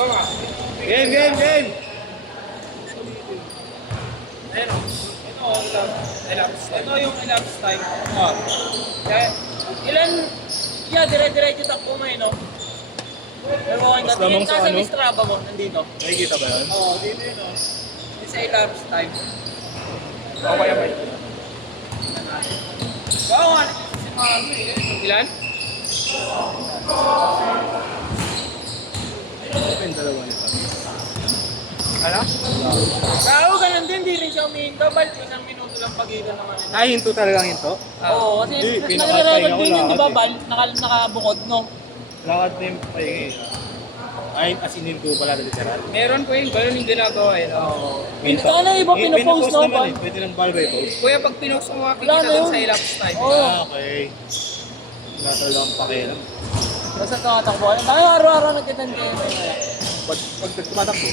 Oo nga. Game! Ayun o. Ito yung elapsed time. Kaya, ilan, dire-diretso takbo mo no? Pero okay ka, Mas lamang tingin sa ka sa ano? Mistrava mo, nandito. Nakikita ba yan? Oo, dito yun o. Yung sa elapsed time. Okay naman. Oo nga, si mga ano eh. Ilan? Ito yung dalawa nito. Ano? Oo, ganun din, di rin siya umihinto. Bal, isang minuto lang pagitan naman. Ay, hinto talagang hinto? Oo, kasi Hindi, nagre-record pinaka-pahinga ko din yun, di ba, lahat Bal? Nakabukod, no? Lakad na yung pahingi. Ay, as in hinto pala na literal. Meron ko yung ganun yung ginagawa eh. Oo. Minsan. Ito na iba pinopost, no, naman Bal? eh. Pwede ng Balbay post. Kuya, pag pinost mo Wala makikita na doon yun. sa elapsed time. Oh. Oo. Okay. Wala talaga akong pakialam. Basta tumatakbo. Tayo araw-araw nagkitan kayo. Pag tumatakbo,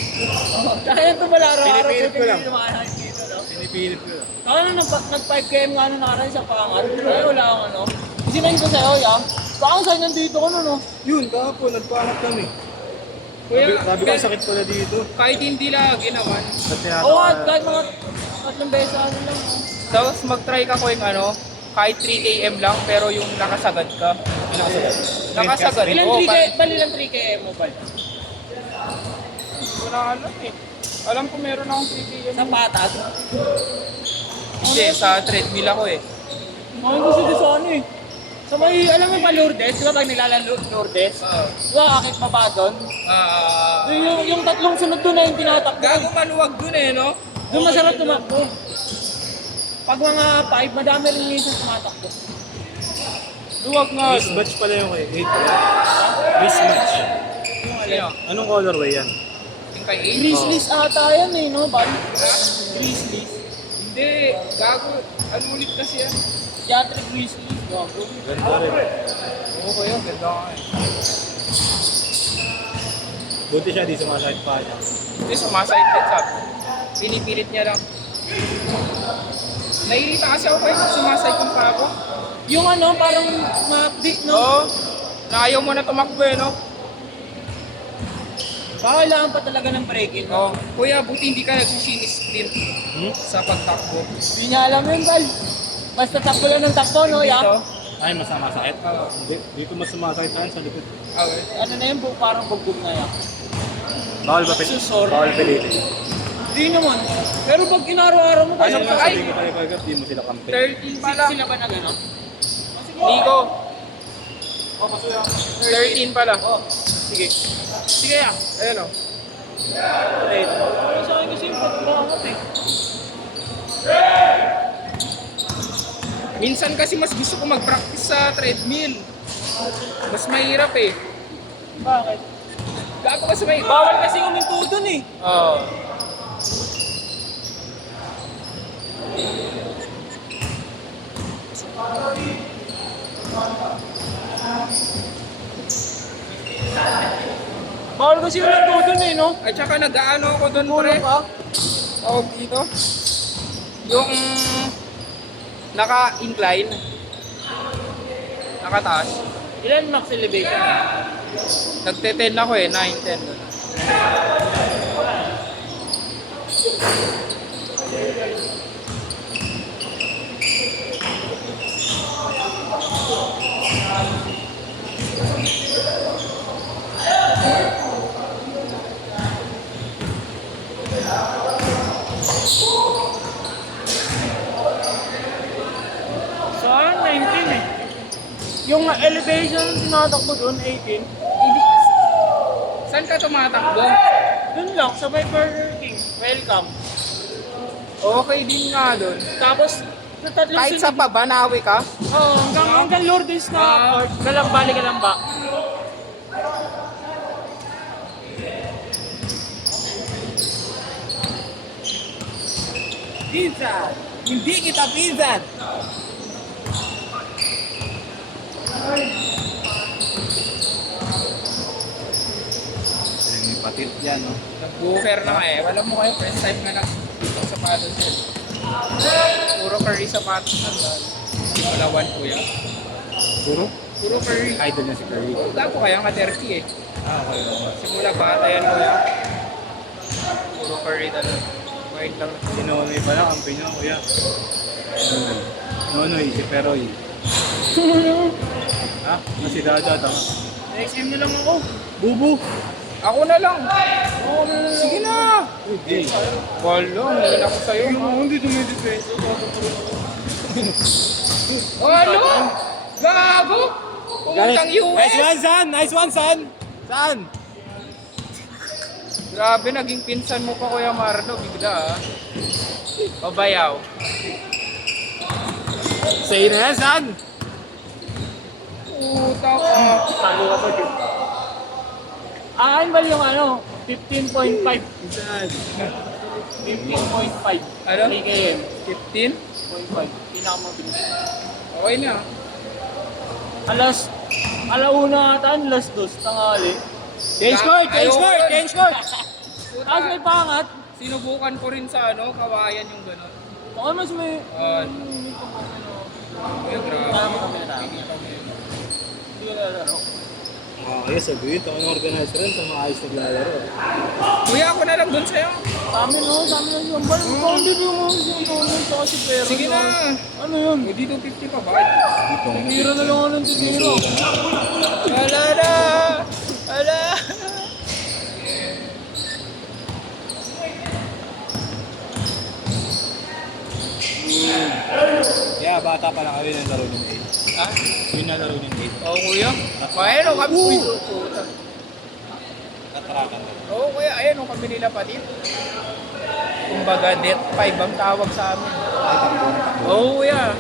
Kaya ito pala araw-araw. Pinipilit ko lang. Yung mga anak dito, no? pinipilit ko lang. Ako na nag-5km nga ano nakaraan sa pangat. Ay, wala akong ano. Isinayin ko sa'yo, ya. Baka sa'yo nandito ko no, no? Yun, kahapon, nagpahanap kami. Kuya, Sabi ko, ang sakit pala dito. kahit hindi lagi naman. Ba't Oo, at kahit mga 3 beses ano lang. Tapos mag-try ka ko yung ano, kahit 3 km lang, pero yung nakasagad ka. Nakasagad. Ilan Oo, 3 km? Bali lang 3 km mo, Bal? Wala alam eh. Alam ko meron akong 3 km. Sa patas? Hindi, sa treadmill ako eh. Mga gusto din sa ano eh. Sa may, alam mo ba Lourdes? Di ba pag nilalaro Lourdes? Di ba akit pa ba doon? Yung tatlong sunod doon na yung tinatakbo. Gago maluwag dun eh, no? Doon masarap tumakbo. Pag mga 5, madami rin minsan tumatakbo. Luwag nga. Mismatch pala yung 8 pala. Mismatch. Sino? Anong colorway yan? Yung kay 8? Grizzlies ata yan eh, no? Bal? Grizzlies. Hindi, gago. Ano ulit kasi yan? Yatre Grizzlies. Gago. Ganda rin. Oo ko yun, ganda ka eh. Buti siya, di sumasakit pa niya. Hindi, sumasahit din sa pinipilit niya lang. Nairita kasi ako kayo kung sumasahit yung pa ako. Yung ano, parang ma-big, no? Oo. Na ayaw mo na tumakbo eh, no? Kailangan pa talaga ng break-in. Oo. Kuya, buti hindi ka nagsusinis-sprint Hmm? sa pagtakbo. Hindi niya alam yun, Bal. Basta takbo lang ng takbo, no? Ya? Dito. Ay, masakit? Oo. Dito mas sumasakit saan sa likod. Okay. Ano na yun, parang bugbog na yan. Bawal ba Susor. Bawal pilitin. Hindi naman. Pero pag inaraw-araw mo, Ano nga ay, sabihin ko kay Bagap, di mo sila kampi. 13 pala. sila ba na gano'n? Nico, Oh, kasuya. 13 pala. Oh, Sige. Sige ya. Ayun o. sa akin kasi yung pagbangat eh. Minsan kasi mas gusto ko mag-practice sa treadmill. Mas mahirap eh. Bakit? Gago kasi may... Bawal kasi uminto dun eh. Oo. Bawal kasi uminto dun eh, no? At saka nag-aano ako doon Puro pre. ka? Tawag dito. Yung naka-incline. Nakataas. Ilan max elevation? Nagte-10 ako eh, 9, 10 doon. Saan? 19 eh. Yung elevation tinatakbo dun, 18. Hindi. Saan ka tumatakbo? Dun lang, sa may Burger King. Welcome. Okay din nga doon. Tapos, sa tatlong Kahit sa Pabanawi ka? Oo, hanggang Lourdes na court. Galamba, galamba. Pinsan! Hindi kita pinsan! May patit yan, no? Nag-booker na eh. Wala mo kayo, first time na dito sa sapatos yun. Puro curry sapatos na dahil. Wala 1 kuya. Puro? Puro curry. Idol na si Curry. Gago kaya nga 30 eh. Okay. Simula bata yan kuya. Puro Curry talaga. Wait lang. Si Nonoy pala, kampi niya, kuya. Nonoy, si Peroy. Ha? Si Dada, tama. Next time na lang ako. Bubu! Ako na lang. Sige na. Hindi. Wala, hindi ako sa'yo. Hindi dumidepensa. O ano? Gago? Pumuntang US? Nice one, son! Nice one, son! Son! Grabe, naging pinsan mo pa Kuya Marlo. Bigla ah. Pabayaw. Say na yan, son! Puta ka. Tago ka pa dito. Akin ba yung ano? 15.5. Son! 15.5. Ano? 3 km. 15? 0.5. Pinakamabilis. Okay na. Alauna ata, alas 2, tangali. Change court! Change Ayoko court! yun. Change court! Tapos may pangat. Sinubukan ko rin sa ano, kawayan yung gano'n. Baka mas may... Kuya, grabe. Kala mo kami na tayo. Hindi ko nalaro. Okay, sabihin. Ako ng organizer rin sa mga ayos naglalaro. Kuya, ako na lang dun sa'yo. Sa amin lang yung bal. Hindi mo yung tono sa si Pero. Sige na. Ano yun? Hindi 250 pa, bakit? Titira na lang ako ng titira. Wala na! Wala! Yeah, bata pa lang kami ng laro ng 8. Ha? Yun na laro ng 8. Oo, kuya. Ayan o kami. Katrakan. Oo, kuya. Ayan o kami nila patid. Kumbaga, death 5 ang tawag sa amin. Oo, kuya.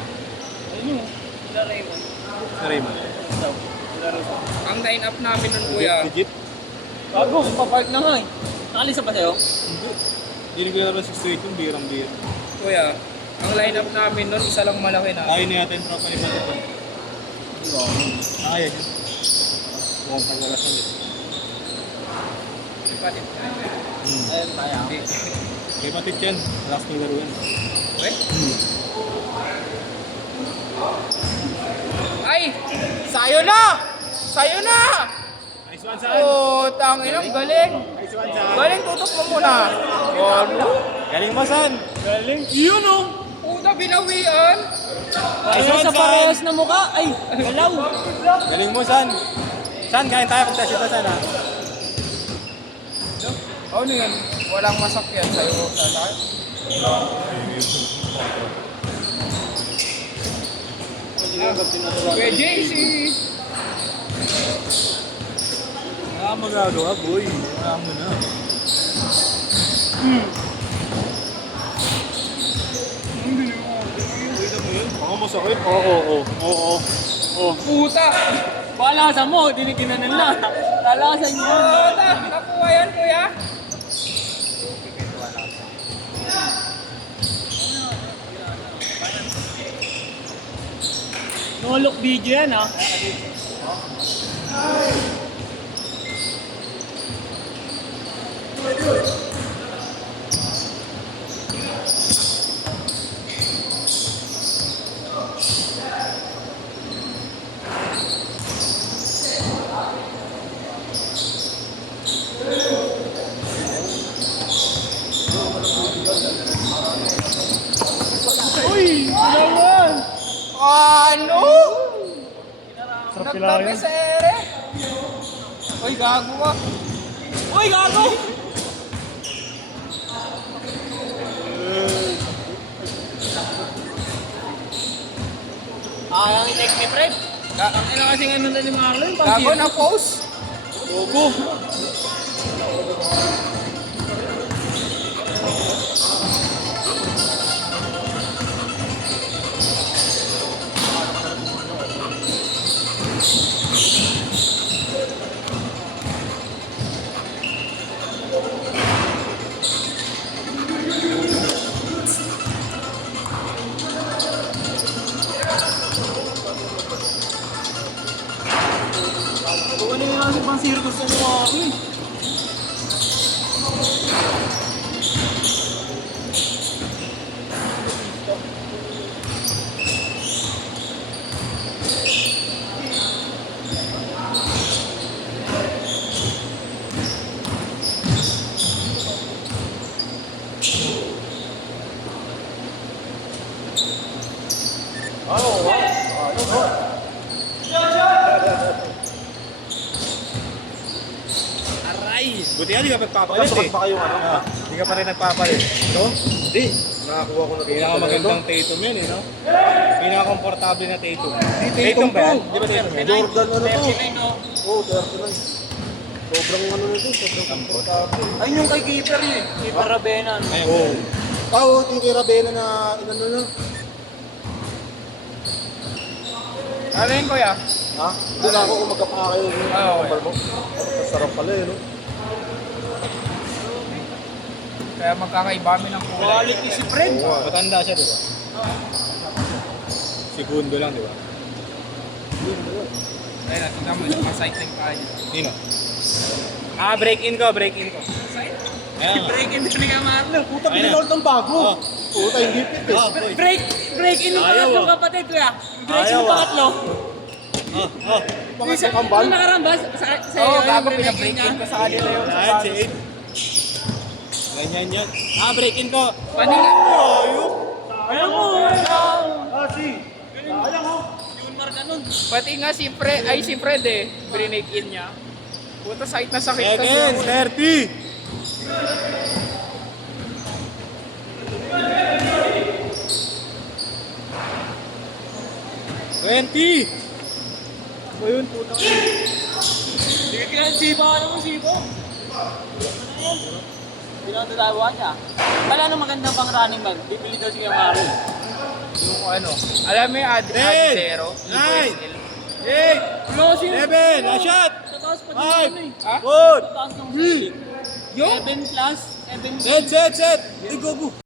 Ayun yun. Sila Raymond. Sa Raymond. Ang line-up namin nun, kuya. Legit? Bago, papark na nga eh. Nakalisa ba sa'yo? Hindi. Hindi ko nalaro sa street yung birang-bira. Kuya, ang line-up namin nun, isa lang malaki na. Tayo na natin tropa ni Pato. Kaya yun. Mukhang paglalasal eh. Patid. Ayun, kaya. Hindi. Kaya patit yan. Last ng laro yan. Okay? Ay! Sayo na! Sayo na! Nice one, son! Oh, tangin ang galing. Nice one, son! Galing, tutok mo muna. Wala. Galing mo, son! Galing. Yun oh! Puta, binawian. Ayun sa parehas na mukha. Ay, galaw. Galing mo, son! Son, kain tayo pagtest ito, son, ha? Ano yun? Walang masakyan sa'yo sa lahat? Kuya JC! Wala kang magagawa, boy. Wala mo na. Baka masakit. Oo. Puta! Palakasan mo, diniginanan na. Palakasan niyo. Puta! Nakuha yan, kuya? No-look video yan ah. Uy! Naman! Ano? Sarap Nagtabi sa ere? Uy, gago ka. Uy, gago! Ang i-take ni Fred. Ang ina kasing ano na ni Marlon. Gago na post? Bobo. Ano yung kasi pang circus na mga Buti nga, di ka nagpapalit Pagkasukat eh. pa kayong ano? Di ka pa rin nagpapalit. No? Hindi. Nakakuha ko na ito. Pinakamagandang Tatum yan eh, no? Pinakakomportable na Tatum. Tatum Tatum ba yan? Pro. Di ba sir? Jordan ano to? 39, no? Oo, 39. Sobrang ano nito, sobrang komportable. Ayun yung kay Keeper eh. Keeper Rabena. No? Ayun. Oo. Tao, yung kay Rabena na inano na. Ano yun, kuya? Ha? Doon ako kung magkapakayo yung okay. kapal mo. Masarap pala eh, no? Kaya magkakaiba kami ng kulay. Quality si Fred. Matanda siya, di ba? Segundo lang, di ba? Ayun, tingnan mo, nakacycling pa niya. Nino? Break-in ko. Ayan. Break in din ka Marlo. Puta, Ayun na. binilord ng bago. Oh. Puta, hindi fit eh. Boy. Break in yung Ayaw, pangatlo ah. kapatid kuya. Break in Ayaw, yung ah. pangatlo. Mga Isa, kambal. yung nakarambas sa Oo, yung gago, break in pinabreak niya. in ko sa kanila yung Ayan, si sapatos. Aid. Ganyan yan. Break-in ko. Paninga. Ayaw mo. Si. Sayang ha. Yun marka nun. Pati nga si Fred eh, brinake in niya. Puta, sakit na sakit ka. Seconds, 30. Ba yun, puta. Sige kinansiba ka naman sibo. Pinatatawa niya. Wala nang magandang pang running back. Bibili daw si Camaro. Yung ano, alam mo yung Adizero? 9, 8, Closing. 7, a shot. Tataas pa din Five. yun eh. Ha? Good. Tataas ng ceiling. Yung? 7 plus. 7 Set. Hey, go.